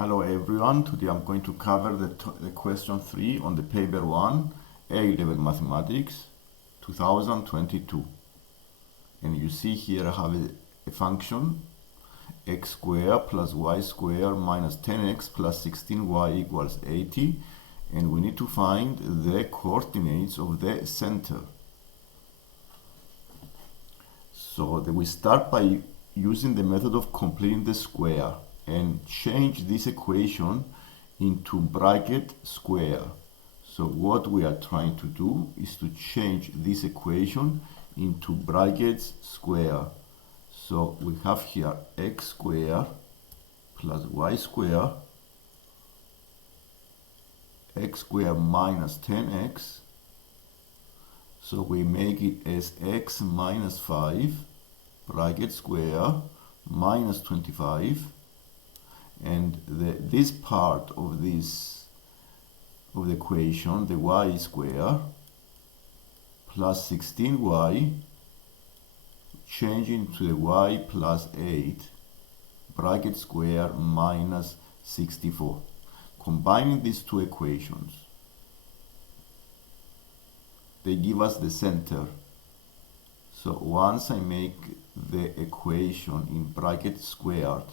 Hello everyone, today I'm going to cover the question 3 on the paper 1, A-Level Mathematics 2022. And you see here I have a function x squared plus y squared minus 10x plus 16y equals 80, and we need to find the coordinates of the center. So we start by using the method of completing the square and change this equation into bracket square. So what we are trying to do is to change this equation into brackets square. So we have here x squared plus y squared, x squared minus 10x. So we make it as x minus 5 bracket square minus 25, and this part of the equation, the y square plus 16y, changing to the y plus 8 bracket square minus 64. Combining these two equations, they give us the center. So once I make the equation in bracket squared,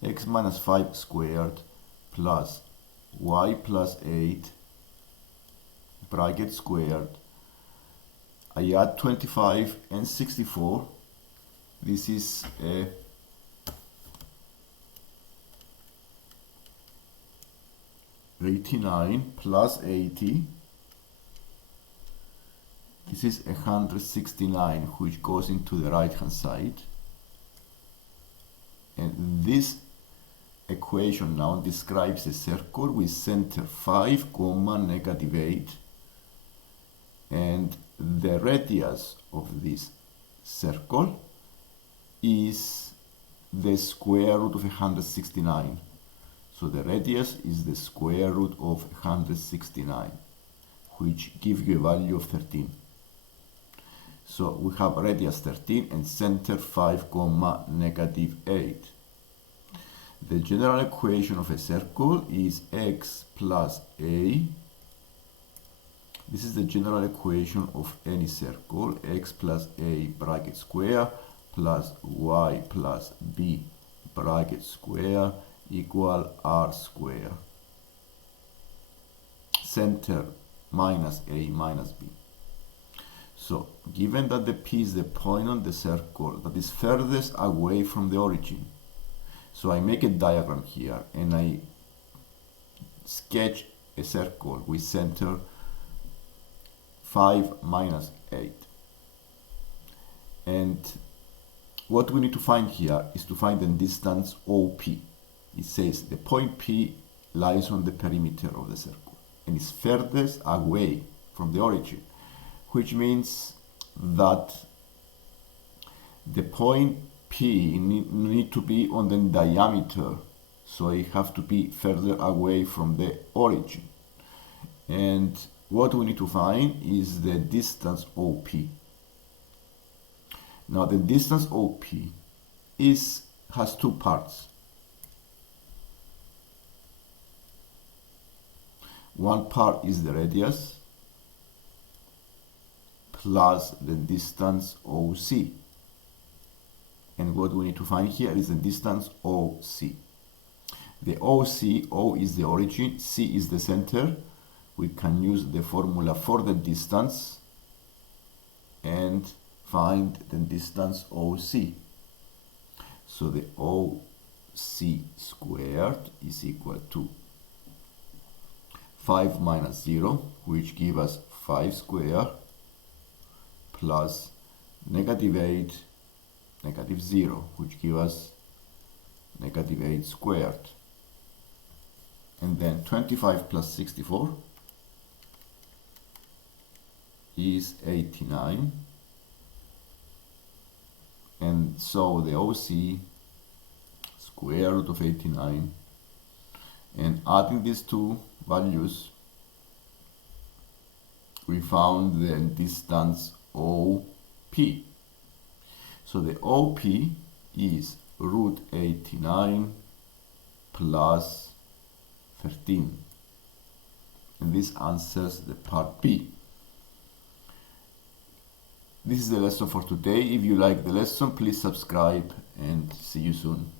x minus 5 squared plus y plus 8 bracket squared, I add 25 and 64. This is a $89 plus 80. This is 169, which goes into the right hand side. And this equation now describes a circle with center 5, negative 8. And the radius of this circle is the square root of 169. So the radius is the square root of 169, which gives you a value of 13. So we have radius 13 and center 5, negative 8. The general equation of a circle is x plus a. This is the general equation of any circle, x plus a bracket square plus y plus b bracket square equal r square. Center minus a minus b. So, given that the P is the point on the circle that is furthest away from the origin, so I make a diagram here and I sketch a circle with center 5 minus 8. And what we need to find here is to find the distance OP. It says the point P lies on the perimeter of the circle and is furthest away from the origin, which means that the point P need to be on the diameter, so it have to be further away from the origin. And what we need to find is the distance OP. Now the distance OP has two parts. One part is the radius plus the distance OC. And what we need to find here is the distance OC. The OC, O is the origin, C is the center. We can use the formula for the distance and find the distance OC. So the OC squared is equal to 5 minus 0, which gives us 5 squared, plus negative 8, negative 0, which gives us negative 8 squared. And then 25 plus 64 is 89. And so the OC, square root of 89, and adding these two values, we found the distance OP. So the OP is root 89 plus 13. And this answers the part B. This is the lesson for today. If you like the lesson, please subscribe and see you soon.